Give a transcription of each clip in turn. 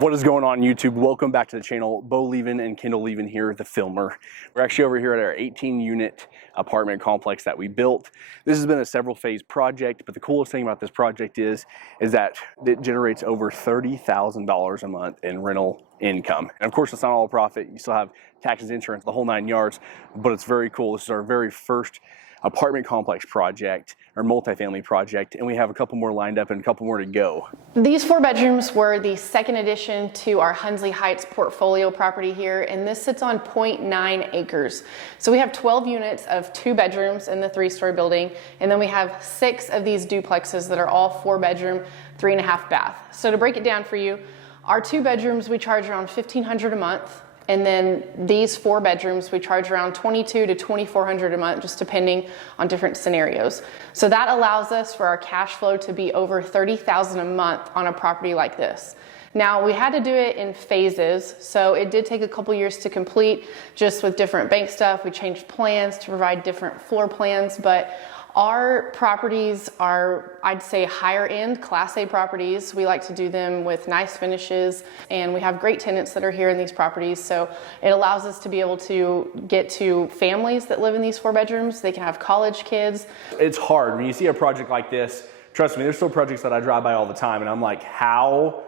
What is going on YouTube? Welcome back to the channel. Bo Leven and Kendall Leven here, the filmer. We're actually over here at our 18-unit apartment complex that we built. This has been a several phase project, but the coolest thing about this project is that it generates over $30,000 a month in rental income. And of course, it's not all profit. You still have taxes, insurance, the whole 9 yards, but it's very cool. This is our very first apartment complex project or multifamily project, and we have a couple more lined up and a couple more to go. These 4 bedrooms were the second addition to our Hunsley Heights portfolio property here, and this sits on 0.9 acres. So we have 12 units of 2 bedrooms in the 3-story building, and then we have 6 of these duplexes that are all 4-bedroom, 3.5 bath. So to break it down for you, our 2 bedrooms we charge around $1,500 a month. And then these 4 bedrooms, we charge around $2,200 to $2,400 a month, just depending on different scenarios. So that allows us for our cash flow to be over $30,000 a month on a property like this. Now, we had to do it in phases, so it did take a couple years to complete, just with different bank stuff. We changed plans to provide different floor plans, but our properties are, I'd say, higher end, Class A properties. We like to do them with nice finishes, and we have great tenants that are here in these properties. So it allows us to be able to get to families that live in these 4 bedrooms. They can have college kids. It's hard. When you see a project like this, trust me, there's still projects that I drive by all the time, and I'm like, how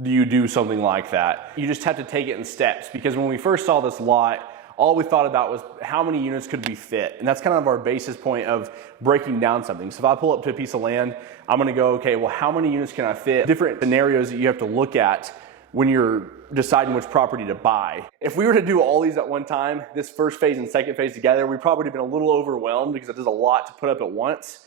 do you do something like that? You just have to take it in steps, because when we first saw this lot, all we thought about was how many units could be fit. And that's kind of our basis point of breaking down something. So if I pull up to a piece of land, I'm gonna go, okay, well, how many units can I fit? Different scenarios that you have to look at when you're deciding which property to buy. If we were to do all these at one time, this first phase and second phase together, we'd probably have been a little overwhelmed because it is a lot to put up at once.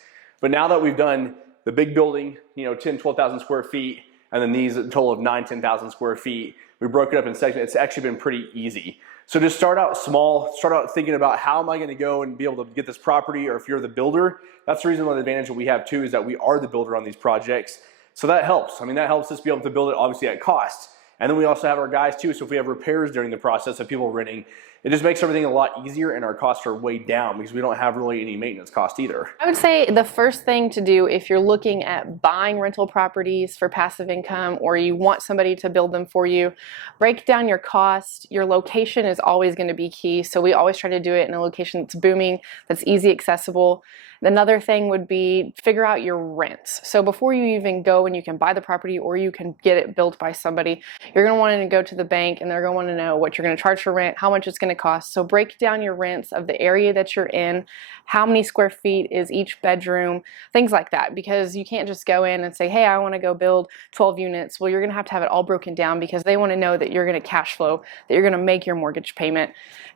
But now that we've done the big building, 10, 12,000 square feet, and then these a total of 9, 10,000 square feet, we broke it up in sections. It's actually been pretty easy. So just start out small, start out thinking about how am I gonna go and be able to get this property, or if you're the builder, that's the reason why the advantage that we have too is that we are the builder on these projects. So that helps. I mean, that helps us be able to build it obviously at cost. And then we also have our guys too, so if we have repairs during the process of people renting, it just makes everything a lot easier, and our costs are way down because we don't have really any maintenance cost either. I would say the first thing to do if you're looking at buying rental properties for passive income, or you want somebody to build them for you, break down your cost. Your location is always going to be key. So we always try to do it in a location that's booming, that's easy accessible. Another thing would be figure out your rents. So before you even go and you can buy the property or you can get it built by somebody, you're going to want to go to the bank, and they're going to want to know what you're going to charge for rent, how much it's going to cost. So break down your rents of the area that you're in, how many square feet is each bedroom, things like that, because you can't just go in and say, hey, I want to go build 12 units. Well, you're going to have it all broken down, because they want to know that you're going to cash flow, that you're going to make your mortgage payment.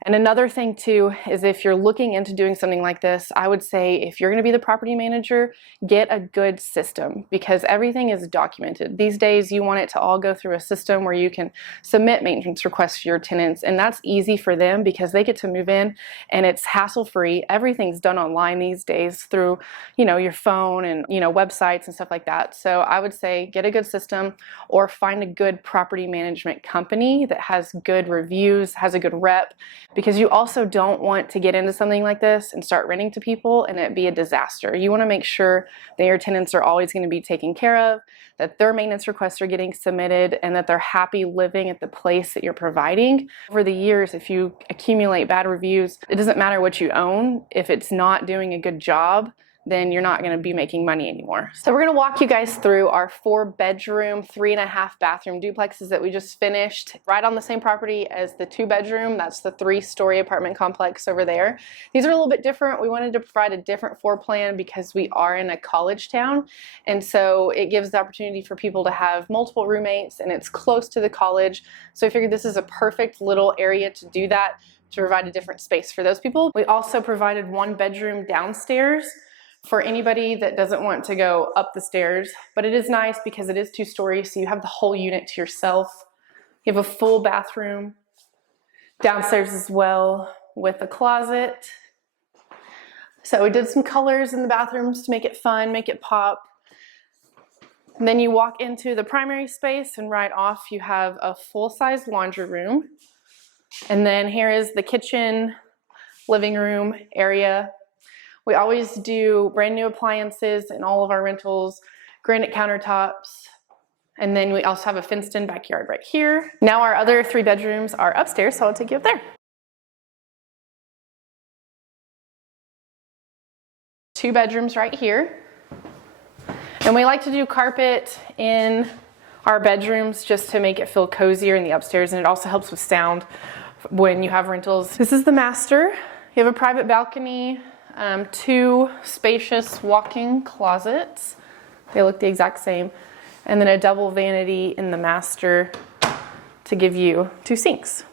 And another thing too is if you're looking into doing something like this, I would say if you're going to be the property manager, get a good system, because everything is documented. These days you want it to all go through a system where you can submit maintenance requests to your tenants, and that's easy for them because they get to move in and it's hassle-free. Everything's done online these days through, your phone and, websites and stuff like that. So I would say get a good system, or find a good property management company that has good reviews, has a good rep, because you also don't want to get into something like this and start renting to people and it be a disaster. You want to make sure that your tenants are always going to be taken care of, that their maintenance requests are getting submitted, and that they're happy living at the place that you're providing. Over the years, if you accumulate bad reviews, it doesn't matter what you own. If it's not doing a good job, then you're not going to be making money anymore. So we're going to walk you guys through our 4-bedroom, 3.5 bathroom duplexes that we just finished right on the same property as the 2-bedroom. That's the 3-story apartment complex over there. These are a little bit different. We wanted to provide a different floor plan because we are in a college town, and so it gives the opportunity for people to have multiple roommates, and it's close to the college. So I figured this is a perfect little area to do that, to provide a different space for those people. We also provided 1 bedroom downstairs for anybody that doesn't want to go up the stairs, but it is nice because it is 2 stories, so you have the whole unit to yourself. You have a full bathroom downstairs as well, with a closet. So we did some colors in the bathrooms to make it fun, make it pop. And then you walk into the primary space, and right off you have a full-size laundry room. And then here is the kitchen, living room area. We always do brand new appliances in all of our rentals, granite countertops, And then we also have a fenced-in backyard right here. Now our other 3 bedrooms are upstairs, so I'll take you up there. 2 bedrooms right here. And we like to do carpet in our bedrooms just to make it feel cozier in the upstairs, and it also helps with sound when you have rentals. This is the master. You have a private balcony, 2 spacious walk-in closets. They look the exact same. And then a double vanity in the master to give you 2 sinks.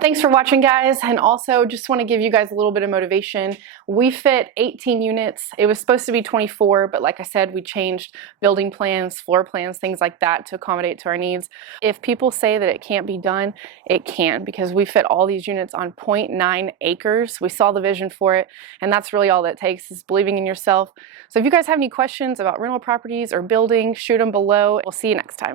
Thanks for watching, guys, and also just want to give you guys a little bit of motivation. We fit 18 units. It was supposed to be 24, but like I said, we changed building plans, floor plans, things like that to accommodate to our needs. If people say that it can't be done, it can, because we fit all these units on 0.9 acres. We saw the vision for it, and that's really all that takes, is believing in yourself. So if you guys have any questions about rental properties or building, shoot them below. We'll see you next time.